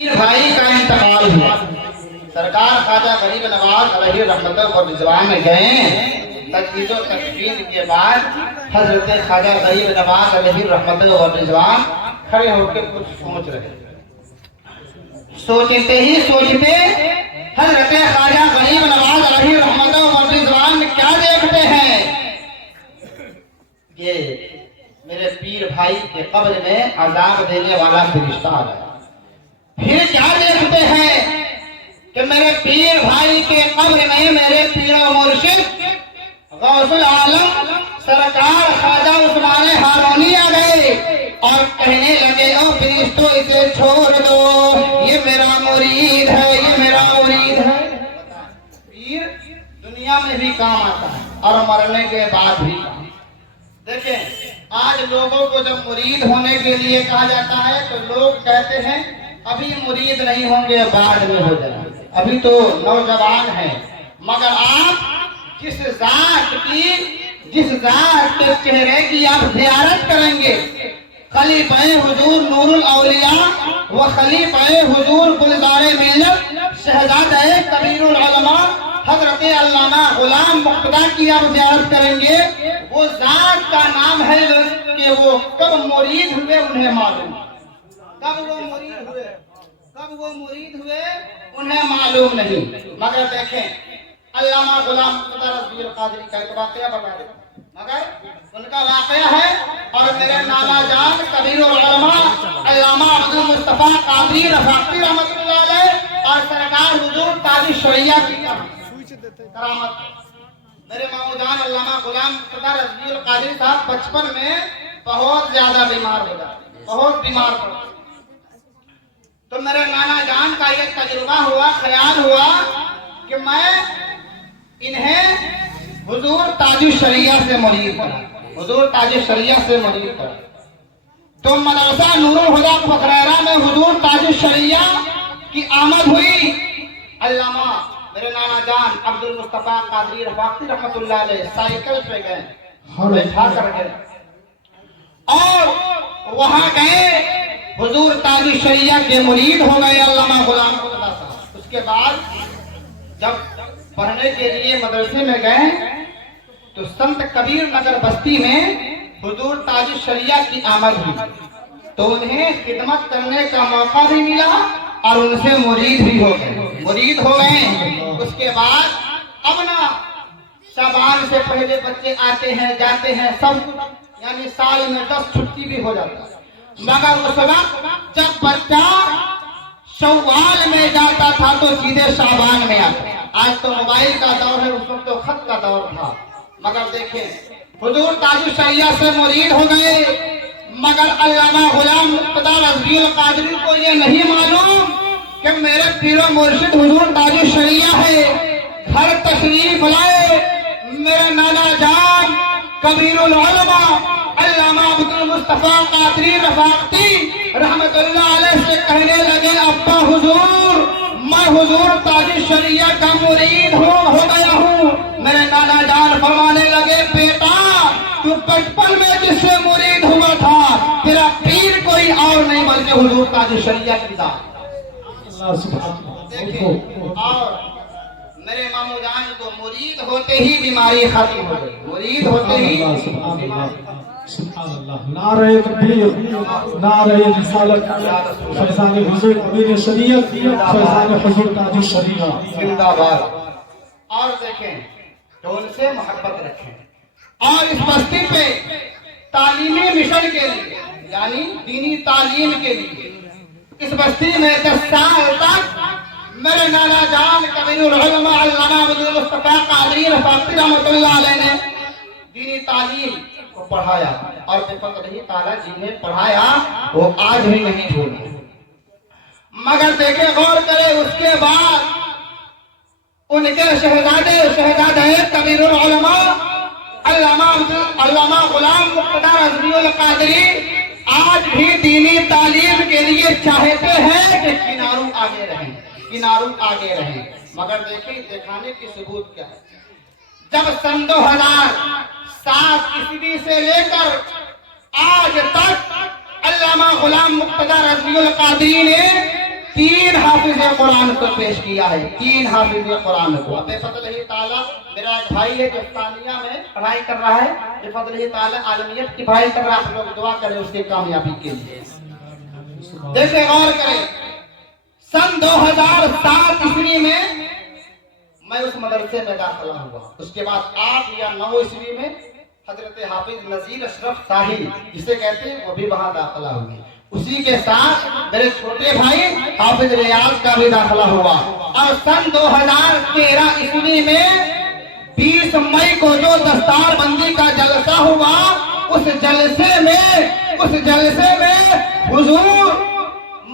بھائی کا انتقال ہوا، سرکار خواجہ غریب نواز علیہ رحمت و رضوان میں گئے۔ تجوید و تکفین کے بعد حضرت خواجہ غریب نواز علیہ رحمت و رضوان کھڑے ہو کے کچھ سوچ رہے، سوچتے ہی سوچتے حضرت خواجہ غریب نواز علیہ رحمت و رضوان کیا دیکھتے ہیں کہ میرے پیر بھائی کے قبر میں عذاب دینے والا فرشتہ آ گیا۔ پھر کیا دیکھتے ہیں کہ میرے پیر بھائی کے قبر میں میرے پیر و مرشد غوث العالم سرکار خواجہ عثمان ہارونی آ گئے اور کہنے لگے او فرشتو اسے چھوڑ دو، یہ میرا مرید ہے، یہ میرا مرید ہے۔ پیر دنیا میں بھی کام آتا ہے اور مرنے کے بعد بھی کام۔ دیکھیں آج لوگوں کو جب مرید ہونے کے لیے کہا جاتا ہے تو لوگ کہتے ہیں ابھی مرید نہیں ہوں گے، بعد میں ہو جائیں گے، ابھی تو نوجوان ہیں۔ مگر آپ جس ذات کے چہرے کی آپ زیارت کریں گے، خلیفہ حضور نور الاولیاء و خلیفہ حضور گلزار ملت شہزادہ کبیر العلماء حضرت علامہ غلام مقتدی کی آپ زیارت کریں گے، وہ ذات کا نام ہے کہ وہ کب مرید ہوئے انہیں معلوم، کب وہ مرید ہوئے انہیں معلوم نہیں۔ مگر دیکھیں علامہ غلام مقتدی رضوی القادری کا ایک واقعہ بتا دیں، مگر ان کا واقعہ ہے اور میرے نانا جان کبیر العلماء علامہ عبد المصطفیٰ قادری رفاقی رحمۃ اللہ علیہ اور سرکار حضور تاج الشریعہ کی کرامت۔ میرے مامو جان علامہ غلام مقتدی رضوی القادری صاحب بچپن میں بہت زیادہ بیمار ہو جاتے، بہت بیمار پڑتے، تو میرے نانا جان کا یہ تجربہ ہوا، خیال ہوا کہ میں انہیں حضور تاج الشریعہ سے مرید کروں، حضور تاج الشریعہ سے مرید کروں۔ تو مدرسہ نور الہدیٰ پکھرارا میں حضور تاج الشریعہ کی آمد ہوئی۔ علامہ میرے نانا جان عبد المصطفیٰ قادری رفاقی رحمۃ اللہ علیہ سائیکل پہ گئے، بٹھا کر گئے اور وہاں گئے، حضور تاج الشریعہ کے مرید ہو گئے علامہ غلام مقتدی صاحب۔ اس کے بعد جب پڑھنے کے لیے مدرسے میں گئے تو سنت کبیر نگر بستی میں حضور تاج الشریعہ کی آمد ہوئی، تو انہیں خدمت کرنے کا موقع بھی ملا اور ان سے مرید بھی ہو گئے۔ اس کے بعد اب نا شعبان سے پہلے بچے آتے ہیں جاتے ہیں سب، یعنی سال میں 10 چھٹی بھی ہو جاتا ہے، مگر اس وقت جب بچہ شوال میں جاتا تھا تو سیدھے شعبان میں آتا۔ آج تو موبائل کا دور ہے، اس وقت تو خط کا دور تھا۔ مگر دیکھیں حضور تاج الشریعہ سے مرید ہو گئے، مگر علامہ غلام مقتدی رضوی القادری کو یہ نہیں معلوم کہ میرے پیر و مرشد حضور تاج الشریعہ ہے۔ گھر تشریف لائے میرے نانا جان کبیر العلماء علامہ عبد المصطفیٰ قادری رفاقی رحمت اللہ علیہ سے کہنے لگے ابا حضور میں حضور تاج الشریعہ کا مرید ہو گیا ہوں۔ میرے نانا جان فرمانے لگے بیٹا تو بچپن میں جس سے مرید ہوا تھا تیرا پیر کوئی اور نہیں بلکہ حضور تاج الشریعہ کی ذات۔ اور میرے مامو جان کو مرید ہوتے ہی بیماری ختم ہو گئی، مرید ہوتے ہی سبحان اللہ۔ نعرہ تکبیر، نعرہ رسالت، فیضان حضور امیر شریعت، فیضان حضور تاج الشریعہ زندہ باد۔ اور دیکھیں تو ان سے محبت رکھیں اور اس بستی پہ تعلیمی مشن کے لیے یعنی دینی تعلیم کے لیے اس بستی میں 10 سال تک میرے نانا جان کبیر العلماء علامہ عبد المصطفیٰ قادری رفاقی رحمۃ اللہ علیہ نے دینی تعلیم کو پڑھایا اور بفضل تعالیٰ جنہیں پڑھایا وہ آج بھی نہیں بھولے۔ مگر دیکھیں غور کرے اس کے بعد ان کے شہزادہ کبیر العلماء علامہ غلام مقتدی رضوی القادری آج بھی دینی تعلیم کے لیے چاہتے ہیں کہ کناروں آگے رہیں۔ مگر دیکھیں دکھانے کی ثبوت کیا ہے، جب سن 2007 عیسوی سے لے کر آج تک علامہ غلام مقتدی رضوی القادری نے 30 حافظ قرآن کو پیش کیا ہے، 3 حافظ قرآن کو۔ اب بفضلہ تعالیٰ میرا ایک بھائی ہے جو ثانیہ میں پڑھائی کر رہا ہے، بفضلہ تعالیٰ عالمیت کی پڑھائی کر رہا ہے، آپ لوگ دعا کریں اس کی کامیابی کے لیے۔ دیکھیں غور کریں، سن 2007 عیسوی میں میں اس مدرسے میں داخلہ ہوا، اس کے بعد 8 یا 9 عیسوی میں حضرت حافظ نذیر اشرف صاحب جسے کہتے ہیں وہ بھی وہاں داخلہ ہوئے، اسی کے ساتھ میرے چھوٹے بھائی حافظ ریاض کا بھی داخلہ ہوا، اور سن 2013 عیسوی میں 20 مئی کو جو دستار بندی کا جلسہ ہوا، اس جلسے میں حضور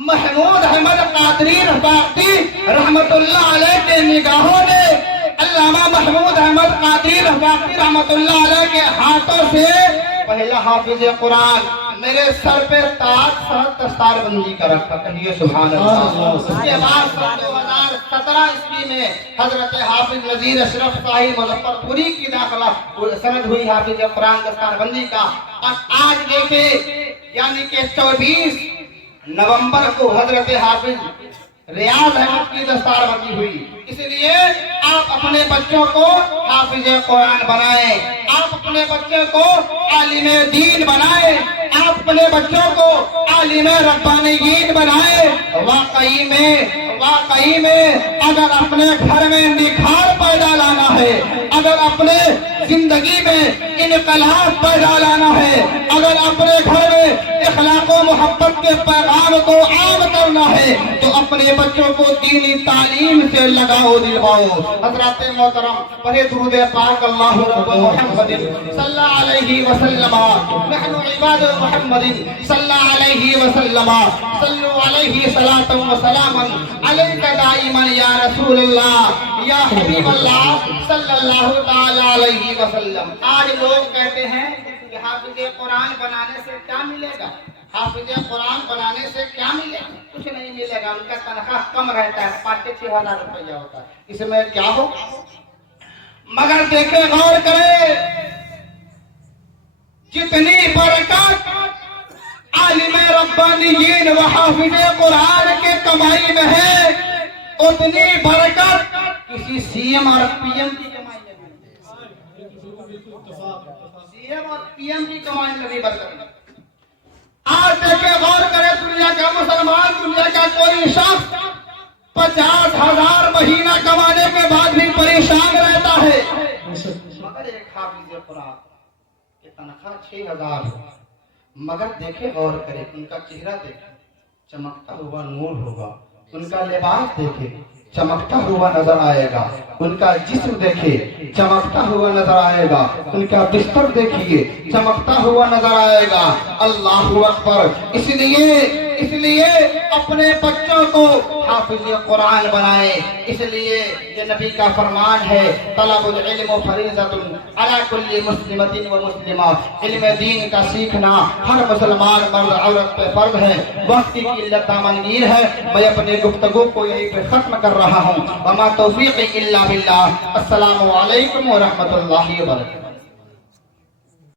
محمود احمد قادری رفاقی رحمت اللہ علیہ کے نگاہوں نے علامہ محمود احمد قادری رفاقی رحمت اللہ علیہ کے ہاتھوں سے پہلا حافظ قرآن میرے سر پہ تاج ساتھ دستار بندی کا رکھا، کہیے سبحان اللہ۔ اس کے بعد سن 2017 عیسوی میں حضرت حافظ نذیر اشرف صاحب مظفر پوری کی داخلہ سند ہوئی حافظ قرآن دستار بندی کا، اور آج دیکھیں یعنی کہ 24 نومبر کو حضرت حافظ ریاض احمد کی دستار بندی ہوئی۔ اس لیے آپ اپنے بچوں کو حافظ قرآن بنائیں، آپ اپنے بچوں کو عالم دین بنائیں، آپ اپنے بچوں کو عالم ربانیین بنائیں۔ واقعی میں اگر اپنے گھر میں نکھار پیدا لانا ہے، اگر اپنے زندگی میں انقلاب پیدا لانا ہے، اگر اپنے گھر میں اخلاق و محبت کے پیغام کو عام کرنا ہے، تو اپنے بچوں کو دینی تعلیم سے لگاؤ دلواؤ۔ حضرات محترم پڑھے درود پاک اللہ رب محمد صلی اللہ علیہ وسلم، نحن عباد محمد صلی اللہ علیہ وسلم، صلو علیہ صلاۃ و سلام علیک دائما یا رسول اللہ یا حبیب اللہ صلی اللہ تعالی علیہ وسلم۔ آج لوگ کہتے ہیں کہ حافظ قرآن بنانے سے کیا ملے گا، حافظ قرآن بنانے سے کیا ملے گا؟ کچھ نہیں ملے گا، ان کا تنخواہ کم رہتا ہے، 5,000-6,000 روپیہ ہوتا ہے، اس میں کیا ہو؟ مگر دیکھیں غور کریں، جتنی برکت عالم ربانیین و حافظ قرآن کے کمائی میں ہے، اتنی برکت کسی سی ایم اور پی ایم کی کمائی میں نہیں، سی ایم اور پی ایم کی کمائی میں بھی برکت نہیں۔ آج دیکھیں غور کرے، دنیا کا مسلمان، دنیا کا کوئی شخص 50,000 مہینہ کمانے کے بعد بھی پریشان رہتا ہے، مگر ایک حافظ قرآن کی تنخواہ 6,000 ہے، مگر دیکھیں غور کرے، ان کا چہرہ دیکھیں چمکتا ہوا نور ہوگا، ان کا لباس دیکھیں چمکتا ہوا نظر آئے گا، ان کا جسم دیکھیے چمکتا ہوا نظر آئے گا، ان کا بستر دیکھیے چمکتا ہوا نظر آئے گا۔ اللہ اکبر۔ اس لیے اپنے بچوں کو حافظ قرآن بنائیں، اس لیے یہ نبی کا فرمان ہے، طلب العلم فریضۃ علی کل مسلمۃ و مسلمہ، علم دین کا سیکھنا ہر مسلمان مرد عورت پہ فرض ہے۔ وقت کی قلت دامنگیر ہے، میں اپنی گفتگو کو یہیں پہ ختم کر رہا ہوں۔ وما توفیق الا باللہ۔ السلام علیکم ورحمۃ اللہ وبرکاتہ۔